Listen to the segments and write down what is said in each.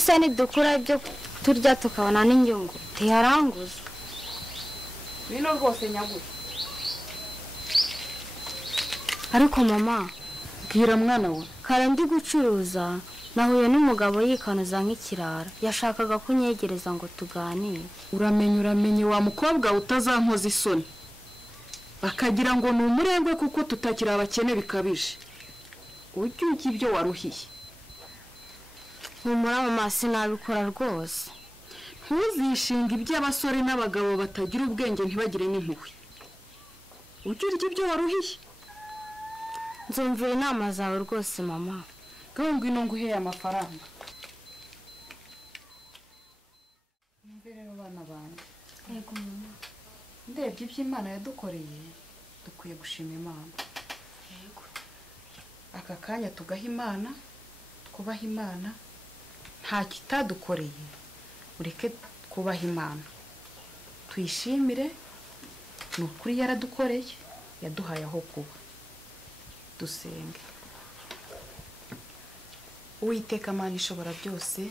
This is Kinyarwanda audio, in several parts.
se nidukura ibyo turya tukabona n'inyungu tiyaranguza bino rwose nyaguye. ariko mama bwira mwana we. kare ndi gucuruza nahuye n'umugabo yikanuza nk'ikirara yashakaga kunyegereza ngo tuganire. uramenye wa mukobwa utazankoza isoni bakagira ngo ni umurengwe kuko tutakira abakene bikabije. ujye ujya ibyo waruhiye. humura mama sinabikora rwose. ntuzishinga iby'abasore n'abagabo batagira ubwenge ntibagire n'impuhwe. ujye urya ibyo waruhiye. nzumvira inama zawe rwose mama. gaho ngwino nguheye amafaranga. Mwumve rero bana banjye. yego mama. ndebye iby'Imana yadukoreye dukwiye gushima Imana. yego. aka kanya tugaha Imana, twubaha Imana, nta kitadukoreye ureke kubaha Imana. tuyishimire, ni ukuri yaradukoreye, yaduhaye aho kuba. dusenge. Uwiteka Mana ishobora byose,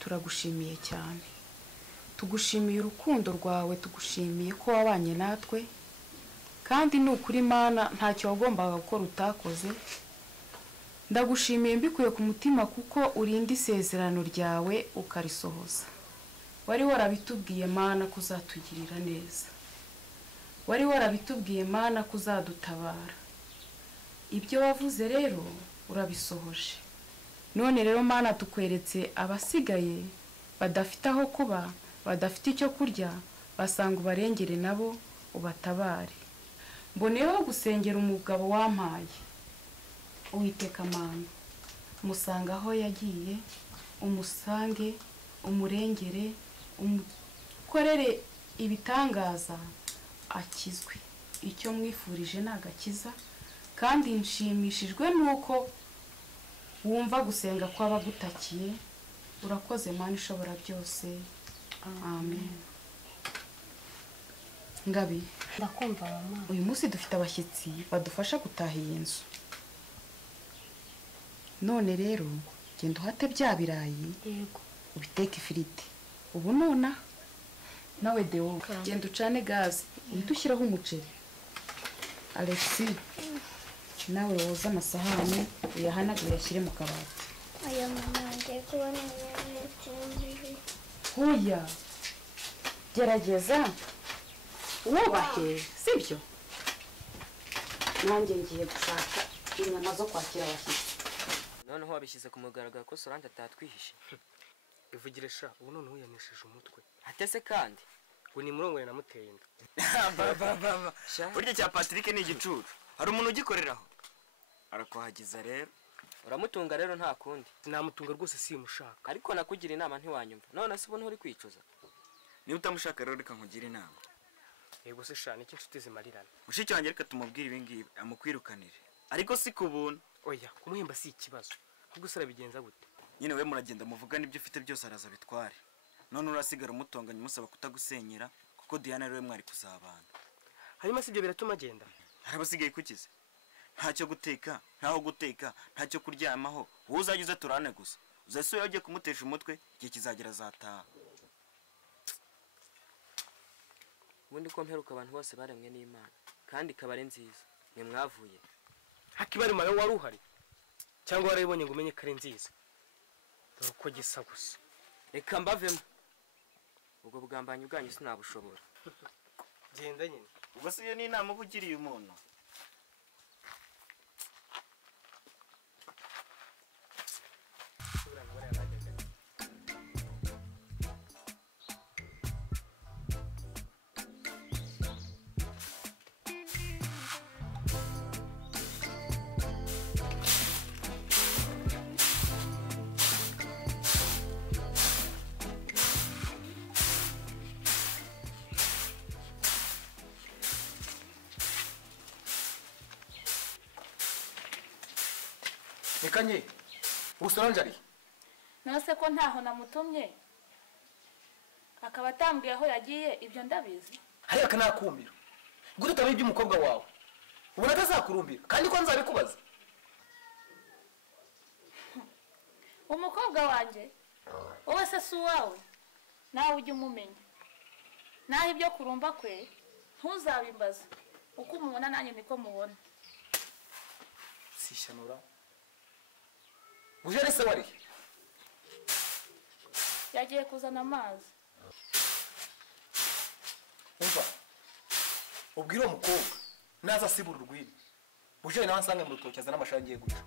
turagushimiye cyane. tugushimiye urukundo rwawe, tugushimiye ko wabanye natwe, kandi ni ukuri Mana ntacyo wagombaga gukora utakoze. ndagushimiye mbikuye ku mutima kuko urinda isezerano ryawe ukarisohoza. wari warabitubwiye Mana kuzatugirira neza, wari warabitubwiye Mana kuzadutabara. ibyo wavuze rero urabisohoje. none rero Mana tukweretse abasigaye badafite aho kuba, badafite icyo kurya, basanga ubarengere nabo ubatabare. mboneyeho gusengera umugabo wampaye. Uwiteka Mana musanga aho yagiye, umusange, umurengere, umukorere ibitangaza, akizwe. icyo mwifurije nagakiza, kandi nshimishijwe nuko wumva gusenga kw'abagutakiye. urakoze Mana ishobora byose. amen. Ngabi, ndakumva mama. uyu munsi dufite abashyitsi badufasha gutaha iyi nzu. none rero genda uhate bya birayi, yego, ubiteke ifiriti. ubu nona nawe Deo genda ucane gaze, uhite ushyiraho umuceri. Alexi nawe woza amasahani uyahanagure uyashyire mu kabati. aya mama ngiye kubona ibintu. Hoya gerageza wubahe, sibyo? nanjye ngiye gushaka inyama zo kwakira abashyitsi. noneho wabishyize ku mugaragaro ko Solange atatwihishe. ivugire sha, ubu noneho uyanesheje umutwe. atese kandi ngo ni murongore namuteye inda. burya cya Patrick ni igicuru, hari umuntu ugikoreraho arakuhagiza rero. uramutunga rero nta kundi. sinamutunga rwose simushaka, ariko nakugira inama ntiwanyumva. none se ubona uri kwicuza. niba utamushaka rero reka nkugira inama. yego se sha, niki inshuti zimarirana. mushiki wanjye reka tumubwire ibi ngibi amukwirukanire, ariko si ku buntu. oya kumuhemba si ikibazo, ahubwo se arabigenza gute? nyine we muragenda muvugana ibyo ufite byose araza bitware. none urasigara umutonganya umusaba kutagusenyera kuko Diana rero mwari kuzabana. hanyuma si ibyo biratuma agenda? harabasigaye kukize, ntacyo guteka, ntaho guteka, ntacyo kuryamaho. wowe uzajya uza turane gusa, uzasubira ugiye kumutesha umutwe, igihe kizagera azataha. ubundi ko mperuka abantu bose baremwe n'Imana kandi kabare nziza. mwe mwavuye hakibari mayo wari uhari cyangwa warayibonye ngo umenye kare nziza? dore uko gisa gusa. reka mbavemo, ubwo bugambanyi bwanyu sinabushobora. genda nyine. ubwo si yo ni inama uba ugiriye umuntu. Nikanye Solange ari nase ko ntaho namutumye akaba atambwiye aho yagiye, ibyo ndabizi. hari akanakumira gute utabaye iby'umukobwa wawe, ubona atazakurumbira kandi ko nzabikubaza. umukobwa wanjye wowe se si uwawe nawe ujye umumenya naho ibyo kurumba kwe ntuzabimbaza uko umubona nanjye niko mubona sishanura Bujere se wari yagiye kuzana amazi umva ubwira umukobwa naza sibura urwiri Bujere nawe ansanga mu rutoki azana amashangiye guca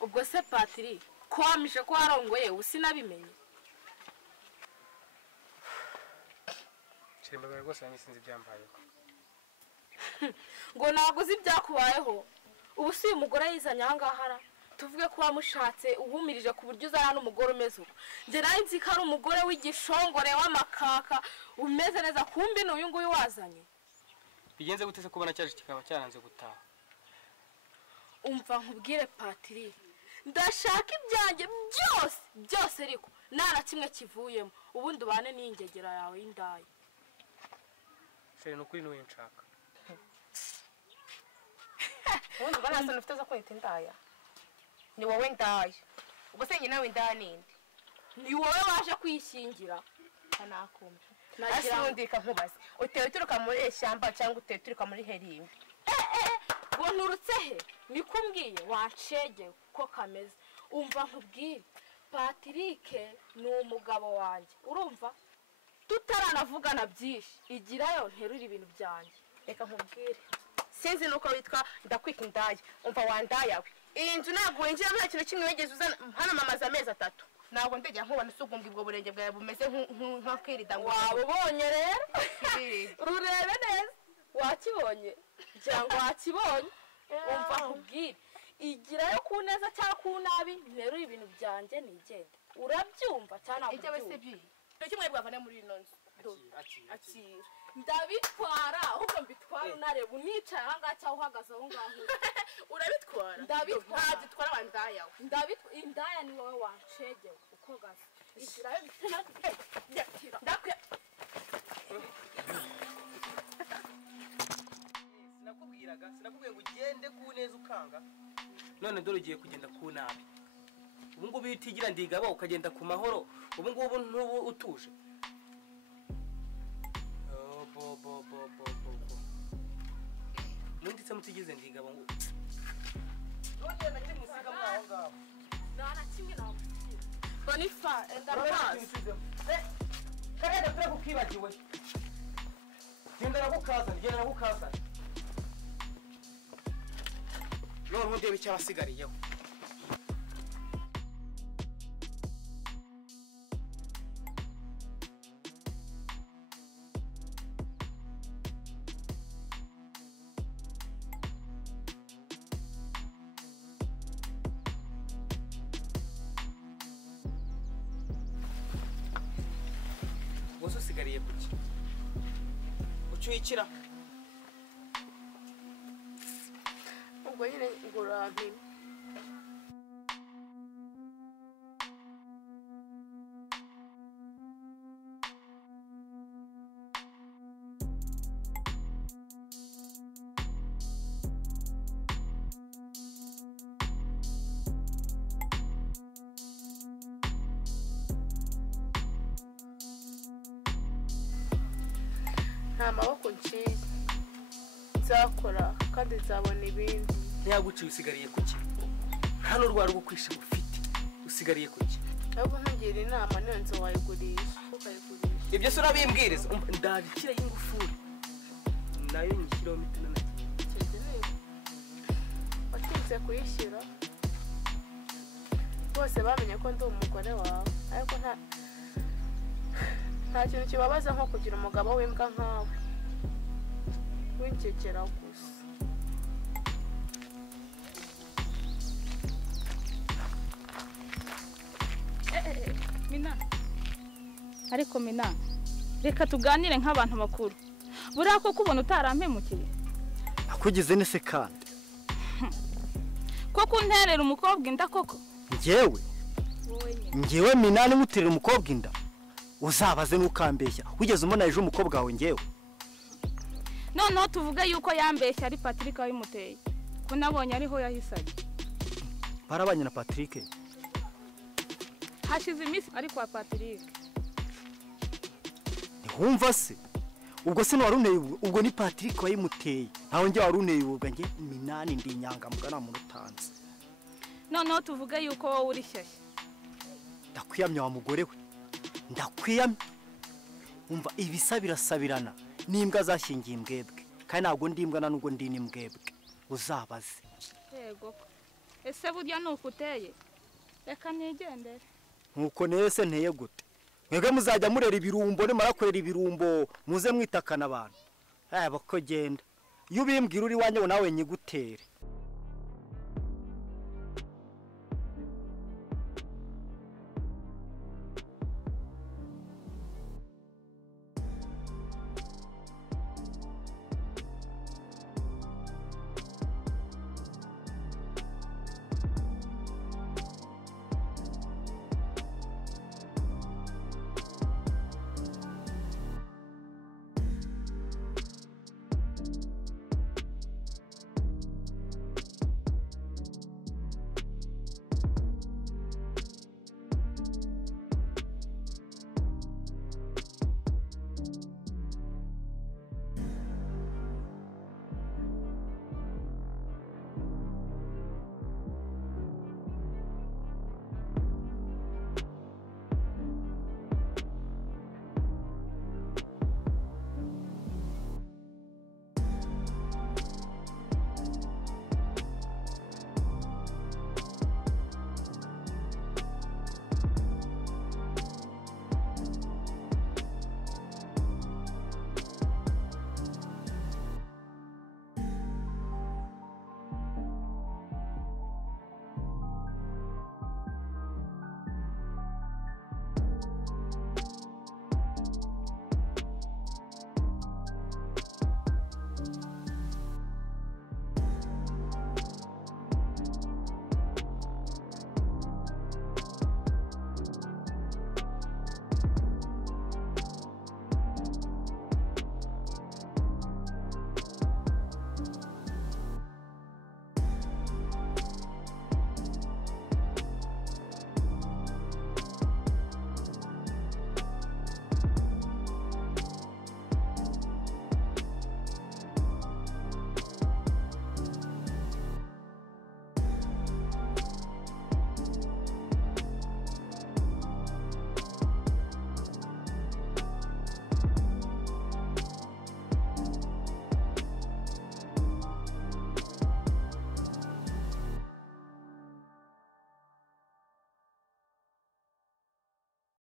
ubwo se Patiri ko wamishe ko warongoye usinabimenye Shirembaga rwose nanjye sinzi ibyambayeho ngo ntabwo uzi ibyakubayeho ubu si uyu mugore yizanye aha ngaha tuvuge ko wamushatse uhumirije ku buryo uzana n'umugore umeze uko njye nawe nzi ko ari umugore w'igishongore w'amakaka umeze neza kumbi n'uyu nguyu wazanye bigenze gute se kubona cyaje kikaba cyaranze gutaha umva nkubwire Patiri ndashaka ibyanjye byose ariko nta na kimwe kivuyemo ubundi ubane n'ingegera yawe y'indaya Shere nukuri niwe nshaka ubundi ubwo nta soni ufite zo kwita indaya ni wowe ndaya ubwo se njye nawe ndaya ninde ni wowe waje kwishingira kanakumva nagira ngo ndika nkubaze utewe uturuka muri eshyamba cyangwa utewe uturuka muri herimbi ngo nturutse he nikumbwiye wancege ko kameze umva nkubwire Patrick ni umugabo wanjye urumva tutaranavugana byinshi igirayo nterura ibintu byanjye reka nkubwire sinzi nuko witwa ndakwika indaya umva wandayawe iyi nzu ntabwo winjiramo nta kintu kimwe wigeze uzana hano mamaze amezi 3 ntabwo ndegera nkubona usugumbwa ubwo burenge bwawe bumeze nk'akirida ngo waba ubonye rero rurebe neza wakibonye cyangwa wakibonye umva nkubwire igirayo ku neza cyangwa ku nabi nterura ibintu byanjye nigende urabyumva cyangwa ibyo wese byi kimwe bwavana muri ino nzu akira ndabitwara ahubwo mbitwara unareba unicaye aha ngaha cyangwa uhagaze aho ngaho urabitwara ndabitwara dutwara abandayawe indaya ni wowe wancegewe uko gasa igirayo sinakubwiye ngo ugende ku neza ukanga none dore ugiye kugenda ku nabi ubu ngubu iyo utigira ndigaba ukagenda ku mahoro ubu ngubu ntubu utuje munditse mutigize ndigaba ngo none na kimwe usiga mwaho ngaho nta na kimwe namusigira Bonifa endamazi karere turi kukibagiwe genda nagukaza none ndebe icyabasigariyeho Wose usigariye kuki ucyikira ubwo nyine ngurampima nta maboko nciye nzakora kandi nzabona ibindi ntiyaguciye usigariye kuki nta n'urwara rwo kwishima ufite usigariye kuki ahubwo ntugira inama niyo nzu wayigurisha ukayigurisha ibyo se urabimbwiriza ndabikiraho ingufuri nayo nyishyiraho mitima na watinze kuyishyira bose bamenye ko ndi umugore wawe ariko nta kintu kibabaza nko kugira umugabo w'imbwa nkawe w'ingegera gusa ariko Mina reka tuganire nk'abantu bakuru buriya ko kubona utarampemukiye akugize nese kandi koko unterera umukobwa inda koko njyewe Minani muterera umukobwa inda uzabaze n'ukambeshya wigeze umbona ejo umukobwa wawe njyewe noneho tuvuge yuko yambeshya ari Patrick wayimuteye ko nabonye ariho yahisaye barabanye na Patrick hashize iminsi ari kwa Patrick ntiwumva se ubwo se waruneye ubwo ni Patrick wayimuteye ntawe njye waruneye ubwo njye Minani ndi inyangamuga nta muntu utanze noneho tuvuge yuko wowe uri shyashya ndakwiyamya wa mugore we ndakwiyamya umva ibisa birasabirana n'imbwa zashingiye imbwebwe kandi ntabwo ndi imbwa nubwo ndi n'imbwebwe uzabaze yego ese burya nuko uteye reka nigendere nkuko nese nteye gute mwebwe muzajya murera ibirumbo nimara kurera ibirumbo muze mwitakana abantu bako genda iyo ubimbwira uri wanjye nawe nyigutere